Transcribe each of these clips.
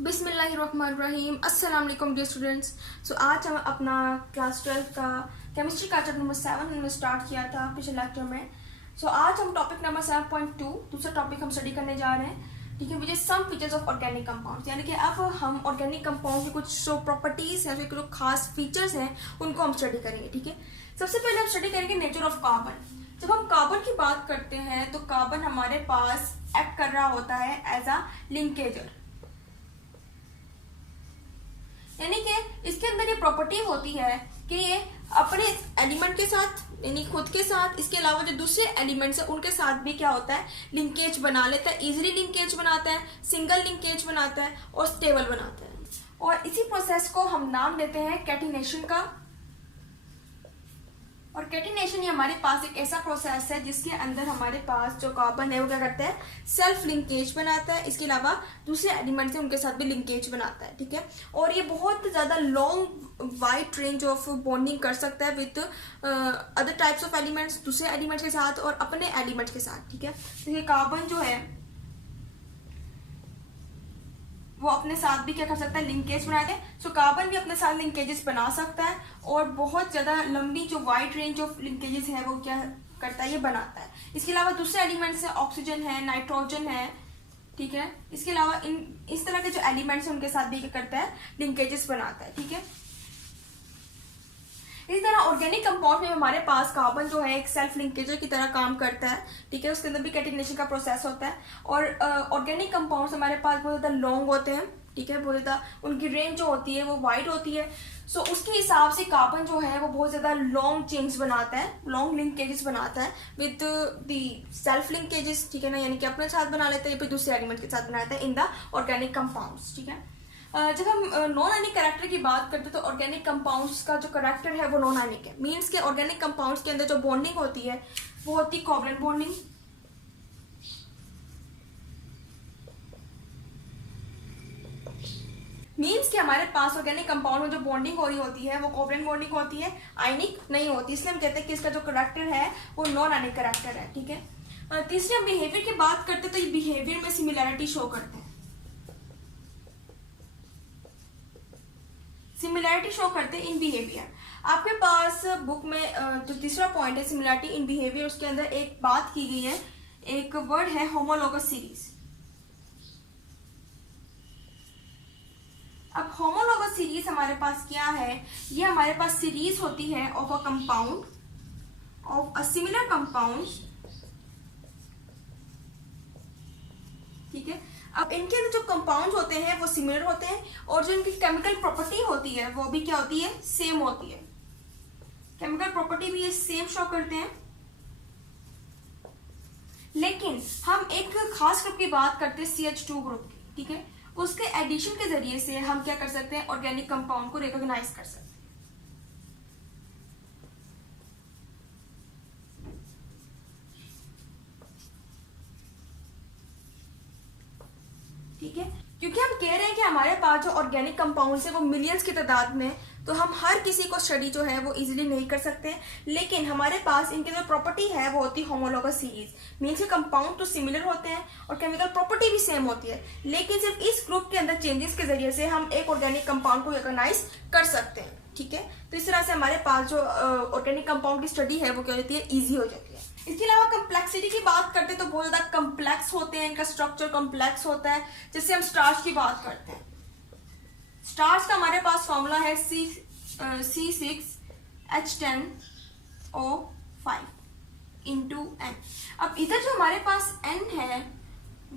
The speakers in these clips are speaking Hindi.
बिस्मिल्लाहिर्रहमानिर्रहीम। अस्सलाम वालेकुम डियर स्टूडेंट्स। सो आज हम अपना क्लास 12 का केमिस्ट्री का चैप्टर नंबर 7 हमने स्टार्ट किया था पिछले लेक्चर में। सो आज हम टॉपिक नंबर 7.2 दूसरा टॉपिक हम स्टडी करने जा रहे हैं, ठीक है, which is some features of organic compounds. यानी कि अब हम ऑर्गेनिक कंपाउंड की कुछ जो प्रॉपर्टीज हैं, जो खास फीचर्स हैं, उनको हम स्टडी करेंगे। ठीक है, सबसे पहले हम स्टडी करेंगे नेचर ऑफ कार्बन। जब हम कार्बन की बात करते हैं तो कार्बन हमारे पास एक्ट कर रहा होता है एज अ लिंकेजर, यानी कि इसके अंदर ये प्रॉपर्टी होती है कि ये अपने एलिमेंट के साथ यानी खुद के साथ, इसके अलावा जो दूसरे एलिमेंट्स हैं उनके साथ भी क्या होता है, लिंकेज बना लेता है। इजीली लिंकेज बनाता है, सिंगल लिंकेज बनाता है और स्टेबल बनाता है। और इसी प्रोसेस को हम नाम देते हैं कैटिनेशन का। और कैटिनेशन ये हमारे पास एक ऐसा प्रोसेस है जिसके अंदर हमारे पास जो कार्बन है वो क्या करता है, सेल्फ लिंकेज बनाता है। इसके अलावा दूसरे एलिमेंट्स हैं उनके साथ भी लिंकेज बनाता है। ठीक है, और ये बहुत ज्यादा long wide range of bonding कर सकता है with other types of elements, दूसरे एलिमेंट्स के साथ और अपने एलिमेंट्स के साथ। ठीक है, तो ये कार्बन जो है वो अपने साथ भी क्या कर सकता है, लिंकेज बना दे। सो कार्बन भी अपने साथ लिंकेजेस बना सकता है और बहुत ज्यादा लंबी जो वाइड रेंज ऑफ लिंकेजेस है वो क्या करता है, ये बनाता है। इसके अलावा दूसरे एलिमेंट्स है, ऑक्सीजन है, नाइट्रोजन है। ठीक है, इसके अलावा इस तरह के जो एलिमेंट्स है उनके साथ भी क्या करता है, लिंकेजेस बनाता है। ठीक है, इस तरह ऑर्गेनिक कंपाउंड में हमारे पास कार्बन जो है एक सेल्फ लिंकेजर की तरह काम करता है। ठीक है, उसके अंदर भी कैटिनेशन का प्रोसेस होता है। और ऑर्गेनिक कंपाउंड्स हमारे पास बहुत ज्यादा लॉन्ग होते हैं। ठीक है, बहुत ज्यादा उनकी रेंज जो होती है वो वाइड होती है। सो उसके हिसाब से कार्बन जो है वो बहुत ज्यादा लॉन्ग चेन्स बनाता है, लॉन्ग लिंकेजेस बनाता है विद द सेल्फ लिंकेजेस। ठीक है ना, यानी कि अपने साथ बना लेता है या फिर दूसरे एलिमेंट के साथ बनाता है इन द ऑर्गेनिक कंपाउंड्स। ठीक है, जब हम नॉन आयनिक कैरेक्टर की बात करते हैं तो ऑर्गेनिक कंपाउंड्स का जो कैरेक्टर है वो नॉन आयनिक है। मींस के ऑर्गेनिक कंपाउंड्स के अंदर जो बॉन्डिंग होती है वो होती है कोवलेंट बॉन्डिंग। मींस के हमारे पास ऑर्गेनिक कंपाउंड में जो बॉन्डिंग हो रही होती है वो कोवलेंट बॉन्डिंग होती है, आयनिक नहीं होती। इसलिए हम कहते हैं कि इसका जो कैरेक्टर है वो नॉन आयनिक कैरेक्टर है। ठीक है, तीसरे हम बिहेवियर की बात करते हैं तो ये बिहेवियर में सिमिलैरिटी शो करते हैं, सिमिलैरिटी शो करते हैं इन बिहेवियर। आपके पास बुक में जो तीसरा पॉइंट है सिमिलैरिटी इन बिहेवियर, उसके अंदर एक बात की गई है, एक वर्ड है होमोलोगस सीरीज। अब होमोलोगस सीरीज हमारे पास क्या है, ये हमारे पास सीरीज होती है of a compound of a similar compound. ठीक है, अब इनके अंदर जो कंपाउंड होते हैं वो सिमिलर होते हैं और जो इनकी केमिकल प्रॉपर्टी होती है वो भी क्या होती है, सेम होती है। केमिकल प्रॉपर्टी भी ये सेम शो करते हैं। लेकिन हम एक खास ग्रुप की बात करते हैं CH2 ग्रुप की। ठीक है, उसके एडिशन के जरिए से हम क्या कर सकते हैं, ऑर्गेनिक कंपाउंड को रिकॉग्नाइज कर सकते हैं। ठीक है, क्योंकि हम कह रहे हैं कि हमारे पास जो ऑर्गेनिक कंपाउंड्स है वो मिलियंस की तादाद में, तो हम हर किसी को स्टडी जो है वो इजीली नहीं कर सकते। लेकिन हमारे पास इनकी जो प्रॉपर्टी है वो होती है होमोलोगस सीरीज। मीन्स कंपाउंड तो सिमिलर होते हैं और केमिकल प्रॉपर्टी भी सेम होती है, लेकिन सिर्फ इस ग्रुप के अंदर चेंजेस के जरिए से हम एक ऑर्गेनिक कंपाउंड को रिकॉग्नाइज कर सकते हैं। ठीक है, तो इस तरह से हमारे पास जो ऑर्गेनिक कंपाउंड की स्टडी है वो क्या होती है, ईजी हो जाती है। इसके अलावा कम्प्लेक्सिटी की बात करते हैं तो बहुत ज्यादा कम्प्लेक्स होते हैं, इनका स्ट्रक्चर कम्प्लेक्स होता है। जैसे हम स्टार्च की बात करते हैं, स्टार्च का हमारे पास फॉर्मूला है C6H10O5 इंटू N। अब इधर जो हमारे पास N है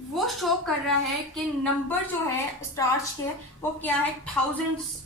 वो शो कर रहा है कि नंबर जो है स्टार्च के वो क्या है, थाउजेंड्स,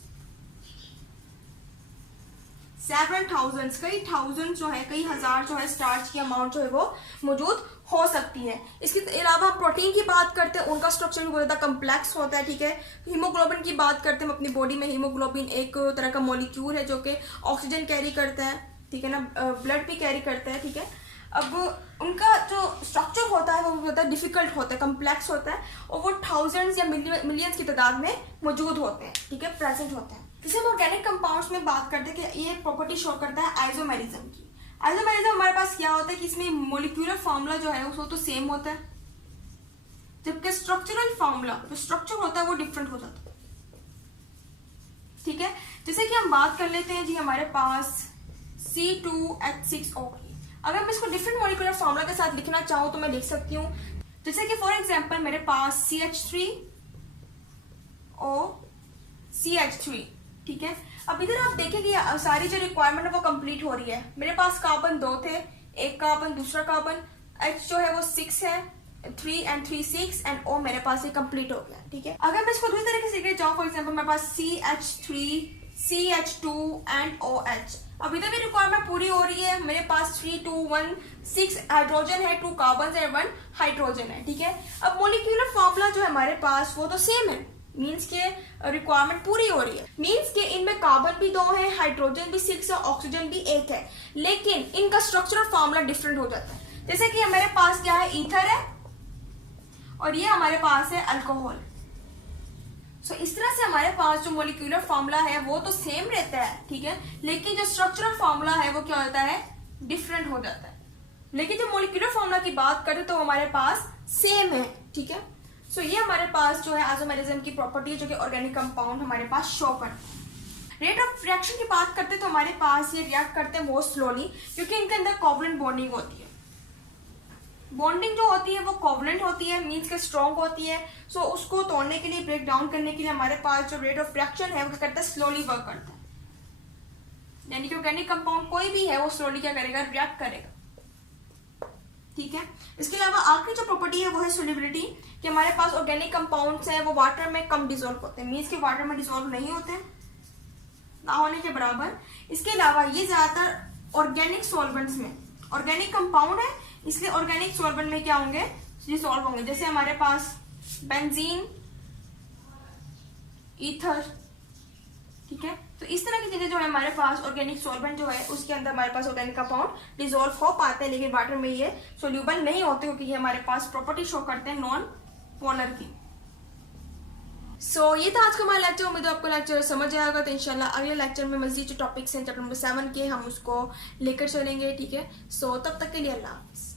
सेवरल थाउजेंड्स, कई थाउजेंड जो है, कई हजार जो है स्टार्च की अमाउंट जो है वो मौजूद हो सकती है। इसके अलावा हम प्रोटीन की बात करते हैं, उनका स्ट्रक्चर भी बहुत ज्यादा कम्प्लेक्स होता है। ठीक है, हीमोग्लोबिन की बात करते हैं, हम अपनी बॉडी में हीमोग्लोबिन एक तरह का मॉलिक्यूल है जो कि ऑक्सीजन कैरी करता है। ठीक है ना, ब्लड भी कैरी करता है। ठीक है, अब उनका जो स्ट्रक्चर होता है वो बहुत ज्यादा डिफिकल्ट होता है, कम्प्लेक्स होता है और वो थाउजेंड्स या मिलियंस की तादाद में मौजूद होते हैं। ठीक है, प्रेजेंट होते हैं। जैसे हम ऑर्गेनिक कंपाउंड्स में बात करते हैं कि ये प्रॉपर्टी शो करता है आइसोमेरिज्म की। आइसोमेरिज्म हमारे पास क्या होता है कि इसमें मोलिक्यूलर फॉर्मूला जो है वो तो सेम होता है। जबकि स्ट्रक्चरल फार्मूला जो स्ट्रक्चर होता है वो डिफरेंट हो जाता है। ठीक है, जैसे कि हम बात कर लेते हैं जी हमारे पास C2H6O की। अगर मैं इसको डिफरेंट मॉलिक्यूलर फार्मूला के साथ लिखना चाहूँ तो मैं लिख सकती हूँ, जैसे कि फॉर एग्जांपल मेरे पास CH3OCH3। ठीक है, अब इधर आप देखेंगे सारी जो रिक्वायरमेंट है वो कंप्लीट हो रही है। मेरे पास कार्बन 2 थे, एक कार्बन दूसरा कार्बन, H जो है वो 6 है, 3 and 3 6 एंड O मेरे पास ये कंप्लीट हो गया। ठीक है, अगर मैं इसको दूसरी तरीके से लिखना चाहूँ, फॉर एग्जांपल मेरे पास CH3 CH2 एंड OH। अब इधर भी रिक्वायरमेंट पूरी हो रही है। मेरे पास 3 2 1 6 हाइड्रोजन है, 2 कार्बन है, 1 हाइड्रोजन है। ठीक है, अब मोलिक्यूलर फॉर्मूला जो है हमारे पास वो तो सेम है, मीन्स के रिक्वायरमेंट पूरी हो रही है। मीन्स के इनमें कार्बन भी 2 है, हाइड्रोजन भी 6 है, ऑक्सीजन भी 1 है, लेकिन इनका स्ट्रक्चरल फॉर्मूला डिफरेंट हो जाता है। जैसे कि हमारे पास क्या है, ईथर है और ये हमारे पास है अल्कोहल। सो इस तरह से हमारे पास जो मोलिक्यूलर फॉर्मूला है वो तो सेम रहता है। ठीक है, लेकिन जो स्ट्रक्चरल फॉर्मूला है वो क्या होता है, डिफरेंट हो जाता है। लेकिन जो मोलिक्यूलर फॉर्मूला की बात करें तो हमारे पास सेम है। ठीक है, सो ये हमारे पास जो है आइसोमेरिज्म की प्रॉपर्टी है जो कि ऑर्गेनिक कंपाउंड हमारे पास शो करते हैं। रेट ऑफ रिएक्शन की बात करते हैं तो हमारे पास ये रिएक्ट करते हैं बहुत स्लोली, क्योंकि इनके अंदर कोवलेंट बॉन्डिंग होती है। बॉन्डिंग जो होती है वो कोवलेंट होती है, मीन्स के स्ट्रॉन्ग होती है। सो उसको तोड़ने के लिए, ब्रेक डाउन करने के लिए हमारे पास जो रेट ऑफ रिएक्शन है वो क्या करता है, स्लोली वर्क करता है। यानी कि ऑर्गेनिक कंपाउंड कोई भी है वो स्लोली क्या करेगा, रिएक्ट करेगा। ठीक है, इसके अलावा आखिरी जो प्रॉपर्टी है वो है सोल्युबिलिटी, कि हमारे पास ऑर्गेनिक कंपाउंड्स हैं वो वाटर में कम डिसॉल्व होते हैं, मीन्स के वाटर में डिसॉल्व नहीं होते ना होने के बराबर। इसके अलावा ये ज्यादातर ऑर्गेनिक सॉल्वेंट्स में, ऑर्गेनिक कंपाउंड है इसलिए ऑर्गेनिक सॉल्वेंट में क्या होंगे, डिसॉल्व होंगे। जैसे हमारे पास बेंजीन, ईथर। ठीक है, तो इस तरह की चीजें जो है हमारे पास ऑर्गेनिक सॉल्वेंट जो है उसके अंदर हमारे पास ऑर्गेनिक कंपाउंड डिसॉल्व हो पाते हैं, लेकिन वाटर में ये सोल्यूबल नहीं होते, क्योंकि ये हमारे पास प्रॉपर्टी शो करते हैं नॉन पोलर की। सो ये था आज का हमारा लेक्चर। उम्मीद है आपको लेक्चर समझ आएगा। तो इंशाल्लाह अगले लेक्चर में मजीद जो टॉपिक्स हैं चैप्टर नंबर 7 के हम उसको लेकर चलेंगे। ठीक है, सो तब तक के लिए अल्लाह हाफिज़।